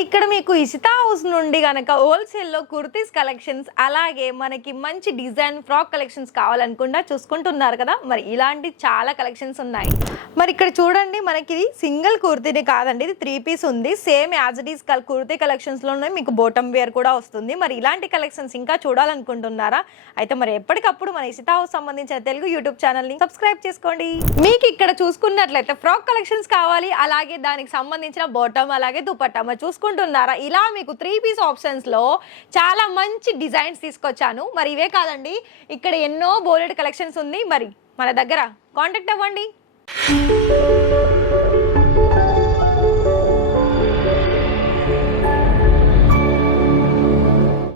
మరి ఇక్కడ మీకు ఇషితా హౌస్ నుండి గనక హోల్సేల్లో కుర్తీస్ కలెక్షన్స్ అలాగే మనకి మంచి డిజైన్ ఫ్రాక్ కలెక్షన్స్ కావాలనుకుండా చూసుకుంటున్నారు కదా. మరి ఇలాంటి చాలా కలెక్షన్స్ ఉన్నాయి. మరి ఇక్కడ చూడండి, మనకి ఇది సింగిల్ కుర్తీని కాదండి, ఇది 3 పీస్ ఉంది. Same as it is kurti కలెక్షన్స్లోనే మీకు బాటమ్ వేర్ కూడా వస్తుంది. మరి ఇలాంటి కలెక్షన్స్ ఇంకా చూడాలనుకుంటున్నారా? అయితే మరి ఎప్పటికప్పుడు మన ఇషితా హౌస్ సంబంధించిన తెలుగు యూట్యూబ్ ఛానల్ని సబ్స్క్రైబ్ చేసుకోండి. మీకు ఇక్కడ చూసుకున్నట్లయితే ఫ్రాక్ కలెక్షన్స్ కావాలి, అలాగే దానికి సంబంధించిన బాటమ్ అలాగే దుపట్టా మరి చూసుకుంటున్నారా? ఇలా మీకు 3 పీస్ ఆప్షన్స్లో చాలా మంచి డిజైన్స్ తీసుకొచ్చాను. మరి ఇవే కాదండి, ఇక్కడ ఎన్నో బోలెడ్ కలెక్షన్స్ ఉంది. మరి మన దగ్గర కాంటాక్ట్ అవ్వండి.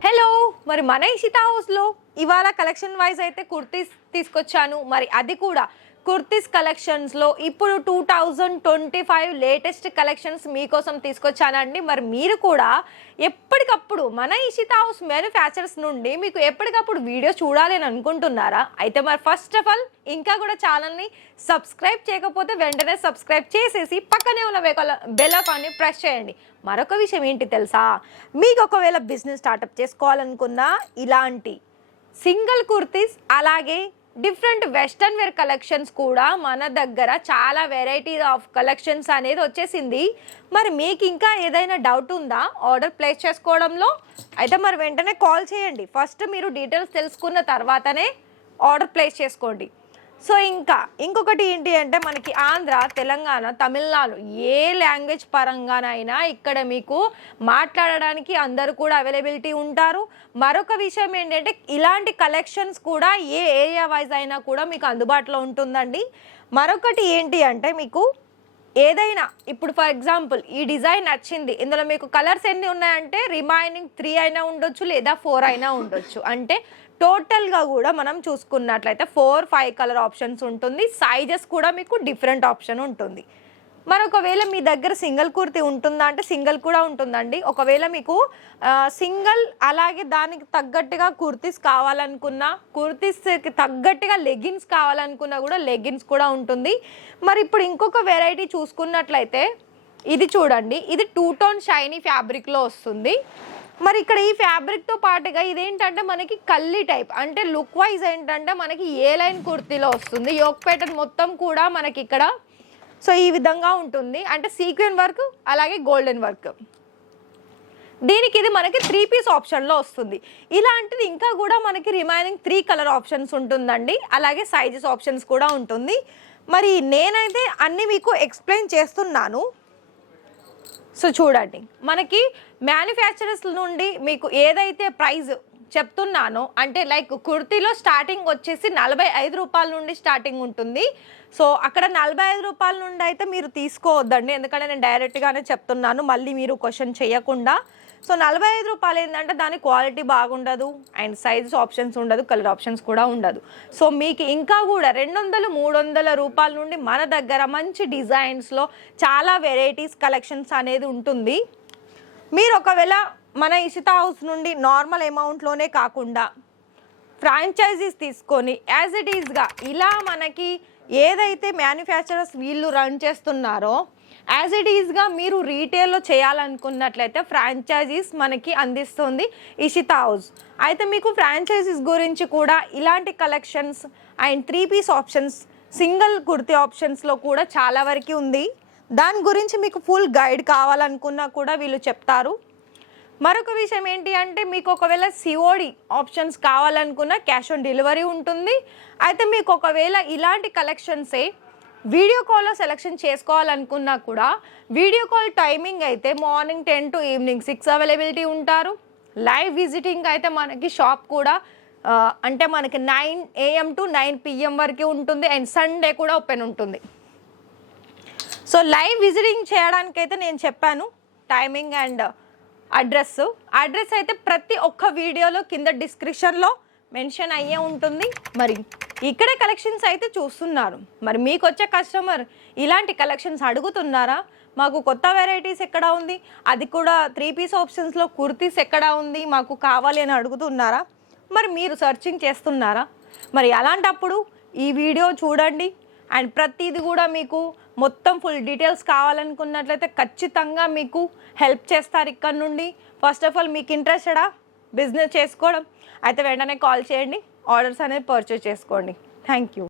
హలో, మరి మన ఇషితా హౌస్లో ఇవాళ కలెక్షన్ వైజ్ అయితే కుర్తీస్ తీసుకొచ్చాను. మరి అది కూడా కుర్తీస్ కలెక్షన్స్లో ఇప్పుడు 2025 లేటెస్ట్ కలెక్షన్స్ మీకోసం తీసుకొచ్చానండి. మరి మీరు కూడా ఎప్పటికప్పుడు మన ఇషితా హౌస్ మ్యానుఫ్యాక్చరర్స్ నుండి మీకు ఎప్పటికప్పుడు వీడియో చూడాలి అని అనుకుంటున్నారా? అయితే మరి ఫస్ట్ ఆఫ్ ఆల్ ఇంకా కూడా ఛానల్ని సబ్స్క్రైబ్ చేయకపోతే వెంటనే సబ్స్క్రైబ్ చేసేసి పక్కనే ఉన్న బెల్ ఐకాన్ని ప్రెస్ చేయండి. మరొక విషయం ఏంటి తెలుసా, మీకు ఒకవేళ బిజినెస్ స్టార్టప్ చేసుకోవాలనుకున్నా ఇలాంటి సింగిల్ కుర్తీస్ అలాగే డిఫరెంట్ వెస్టర్న్ వేర్ కలెక్షన్స్ కూడా మన దగ్గర చాలా వెరైటీ ఆఫ్ కలెక్షన్స్ అనేది వచ్చేసింది. మరి మీకు ఇంకా ఏదైనా డౌట్ ఉందా ఆర్డర్ ప్లేస్ చేసుకోవడంలో? అయితే మరి వెంటనే కాల్ చేయండి. ఫస్ట్ మీరు డీటెయిల్స్ తెలుసుకున్న తర్వాతనే ఆర్డర్ ప్లేస్ చేసుకోండి. సో ఇంకొకటి ఏంటి అంటే, మనకి ఆంధ్ర, తెలంగాణ, తమిళనాడు ఏ లాంగ్వేజ్ పరంగానైనా ఇక్కడ మీకు మాట్లాడడానికి అందరూ కూడా అవైలబిలిటీ ఉంటారు. మరొక విషయం ఏంటంటే, ఇలాంటి కలెక్షన్స్ కూడా ఏ ఏరియా వైజ్ అయినా కూడా మీకు అందుబాటులో ఉంటుందండి. మరొకటి ఏంటి అంటే, మీకు ఏదైనా ఇప్పుడు ఫర్ ఎగ్జాంపుల్ ఈ డిజైన్ నచ్చింది, ఇందులో మీకు కలర్స్ ఎన్ని ఉన్నాయంటే రిమైనింగ్ 3 అయినా ఉండొచ్చు లేదా 4 అయినా ఉండొచ్చు. అంటే టోటల్గా కూడా మనం చూసుకున్నట్లయితే 4-5 కలర్ ఆప్షన్స్ ఉంటుంది. సైజెస్ కూడా మీకు డిఫరెంట్ ఆప్షన్ ఉంటుంది. మరి ఒకవేళ మీ దగ్గర సింగిల్ కుర్తీ ఉంటుందా అంటే సింగిల్ కూడా ఉంటుందండి. ఒకవేళ మీకు సింగిల్ అలాగే దానికి తగ్గట్టుగా కుర్తీస్ కావాలనుకున్నా, కుర్తీస్కి తగ్గట్టుగా లెగిన్స్ కావాలనుకున్నా కూడా లెగిన్స్ కూడా ఉంటుంది. మరి ఇప్పుడు ఇంకొక వెరైటీ చూసుకున్నట్లయితే ఇది చూడండి, ఇది 2 టోన్ షైనీ ఫ్యాబ్రిక్లో వస్తుంది. మరి ఇక్కడ ఈ ఫ్యాబ్రిక్తో పాటుగా ఇదేంటంటే మనకి కల్లీ టైప్, అంటే లుక్ వైజ్ ఏంటంటే మనకి ఏ లైన్ కుర్తీలో వస్తుంది. యోక్ ప్యాటర్న్ మొత్తం కూడా మనకి ఇక్కడ సో ఈ విధంగా ఉంటుంది, అంటే సీక్వెన్ వర్క్ అలాగే గోల్డెన్ వర్క్. దీనికి ఇది మనకి 3 పీస్ ఆప్షన్లో వస్తుంది. ఇలాంటిది ఇంకా కూడా మనకి రిమైనింగ్ 3 కలర్ ఆప్షన్స్ ఉంటుందండి. అలాగే సైజెస్ ఆప్షన్స్ కూడా ఉంటుంది. మరి నేనైతే అన్నీ మీకు ఎక్స్ప్లెయిన్ చేస్తున్నాను. సో చూడండి, మనకి మ్యానుఫ్యాక్చరర్స్ నుండి మీకు ఏదైతే ప్రైస్ చెప్తున్నానో, అంటే లైక్ కుర్తీలో స్టార్టింగ్ వచ్చేసి 45 రూపాయల నుండి స్టార్టింగ్ ఉంటుంది. సో అక్కడ 45 రూపాయల నుండి అయితే మీరు తీసుకోవద్దండి, ఎందుకంటే నేను డైరెక్ట్గానే చెప్తున్నాను, మళ్ళీ మీరు క్వశ్చన్ చేయకుండా. సో 45 రూపాయలు ఏంటంటే దాని క్వాలిటీ బాగుండదు అండ్ సైజెస్ ఆప్షన్స్ ఉండదు, కలర్ ఆప్షన్స్ కూడా ఉండదు. సో మీకు ఇంకా కూడా 200-300 రూపాయల నుండి మన దగ్గర మంచి డిజైన్స్లో చాలా వెరైటీస్ కలెక్షన్స్ అనేది ఉంటుంది. మీరు ఒకవేళ మన ఇషితా హౌస్ నుండి నార్మల్ అమౌంట్లోనే కాకుండా ఫ్రాంచైజీస్ తీసుకొని యాజ్ ఇట్ ఈస్గా ఇలా మనకి ఏదైతే మ్యానుఫ్యాక్చరర్స్ వీళ్ళు రన్ చేస్తున్నారో యాజ్ ఇట్ ఈస్గా మీరు రీటైల్లో చేయాలనుకున్నట్లయితే ఫ్రాంచైజీస్ మనకి అందిస్తుంది ఇషితా హౌస్. అయితే మీకు ఫ్రాంచైజీస్ గురించి కూడా ఇలాంటి collections and 3 piece options, single kurti ఆప్షన్స్లో కూడా చాలా వరకు ఉంది. దాని గురించి మీకు ఫుల్ గైడ్ కావాలనుకున్నా కూడా వీళ్ళు చెప్తారు. మరొక విషయం ఏంటి అంటే, మీకు ఒకవేళ సిఓడి ఆప్షన్స్ కావాలనుకున్న క్యాష్ ఆన్ డెలివరీ ఉంటుంది. అయితే మీకు ఒకవేళ ఇలాంటి కలెక్షన్సే వీడియో కాల్లో సెలెక్షన్ చేసుకోవాలనుకున్నా కూడా వీడియో కాల్ టైమింగ్ అయితే మార్నింగ్ 10 to ఈవినింగ్ 6 అవైలబిలిటీ ఉంటారు. లైవ్ విజిటింగ్ అయితే మనకి షాప్ కూడా అంటే మనకి 9 AM to 9 PM వరకు ఉంటుంది అండ్ సండే కూడా ఓపెన్ ఉంటుంది. సో లైవ్ విజిటింగ్ చేయడానికైతే నేను చెప్పాను టైమింగ్ అండ్ అడ్రస్ అయితే ప్రతి ఒక్క వీడియోలో కింద డిస్క్రిప్షన్లో మెన్షన్ అయ్యే ఉంటుంది. మరి ఇక్కడ కలెక్షన్స్ అయితే చూస్తున్నారు. మరి మీకు వచ్చే కస్టమర్ ఇలాంటి కలెక్షన్స్ అడుగుతున్నారా? మాకు కొత్త వెరైటీస్ ఎక్కడ ఉంది, అది కూడా 3 పీస్ ఆప్షన్స్లో కుర్తీస్ ఎక్కడ ఉంది, మాకు కావాలి అని అడుగుతున్నారా? మరి మీరు సర్చింగ్ చేస్తున్నారా? మరి అలాంటప్పుడు ఈ వీడియో చూడండి అండ్ ప్రతిది కూడా మీకు మొత్తం ఫుల్ డీటెయిల్స్ కావాలనుకున్నట్లయితే ఖచ్చితంగా మీకు హెల్ప్ చేస్తారు ఇక్కడ నుండి. ఫస్ట్ ఆఫ్ ఆల్ మీకు ఇంట్రెస్టెడా బిజినెస్ చేసుకోవడం అయితే వెంటనే కాల్ చేయండి, ఆర్డర్స్ అనేది పర్చేస్ చేసుకోండి. Thank you.